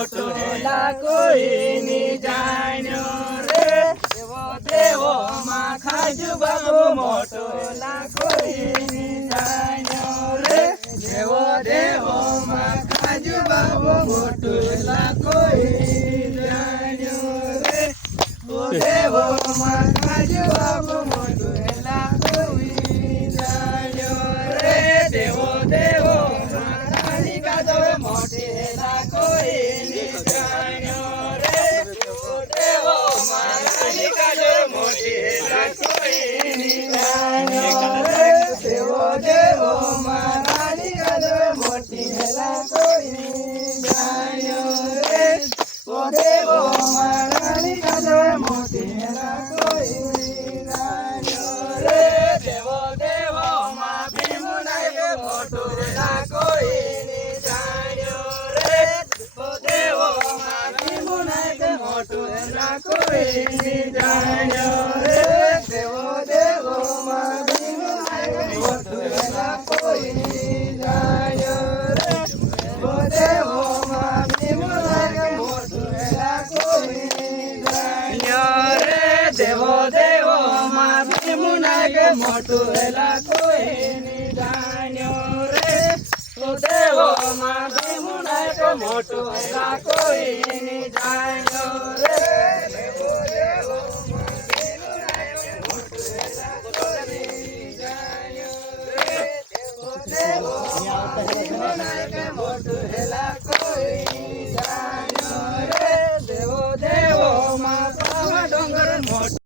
મોટું એલા કોઈ ની જાણ્યો રે દેવો દેવો માં ખાજુ બાપુ મોટું એલા કોઈ ની જાણ્યો રે દેવો દેવો માં ખાજુ બાપુ મોટું એલા કોઈ જાણ્યો રે દેવો માં ખાજુ બાપુ મોટું એલા કોઈ જાણ્યો રે દેવો દેવો માં ખાજી કાજો મોટી એલા કોઈ ની જાણ્યો રે દેવો માં ખાજી કાજો મોટી એલા કોઈ ની જાણ્યો રે દેવો દેવો માં ખાજી કાજો મોટી એલા કોઈ ની જાણ્યો રે દેવો માં ખાજી કાજો મોટી એલા કોઈ ની જાણ્યો રે દેવો દેવો માં ભીમુનાય મોટું એલા કોઈ ની જાણ્યો રે દેવો માં ભીમુનાય મોટું એલા કોઈ ની જાણ્યો રે દેવો દેવો માં ભીમુનાય મોટું એલા કોઈ ની જાણ્યો રે દેવો માં ભીમુનાય મોટું એલા કોઈ ની જાણ્યો રે દેવો દેવો માં ભીમુનાય મોટું એલા કોઈ ની જાણ્યો રે દેવો માં ભીમુનાય મોટું એલા કોઈ ની જાણ્યો રે દેવો દેવો માં ભીમુનાય મોટું એલા કોઈ ની જાણ્યો રે દેવો દેવો માં ભીમુનાય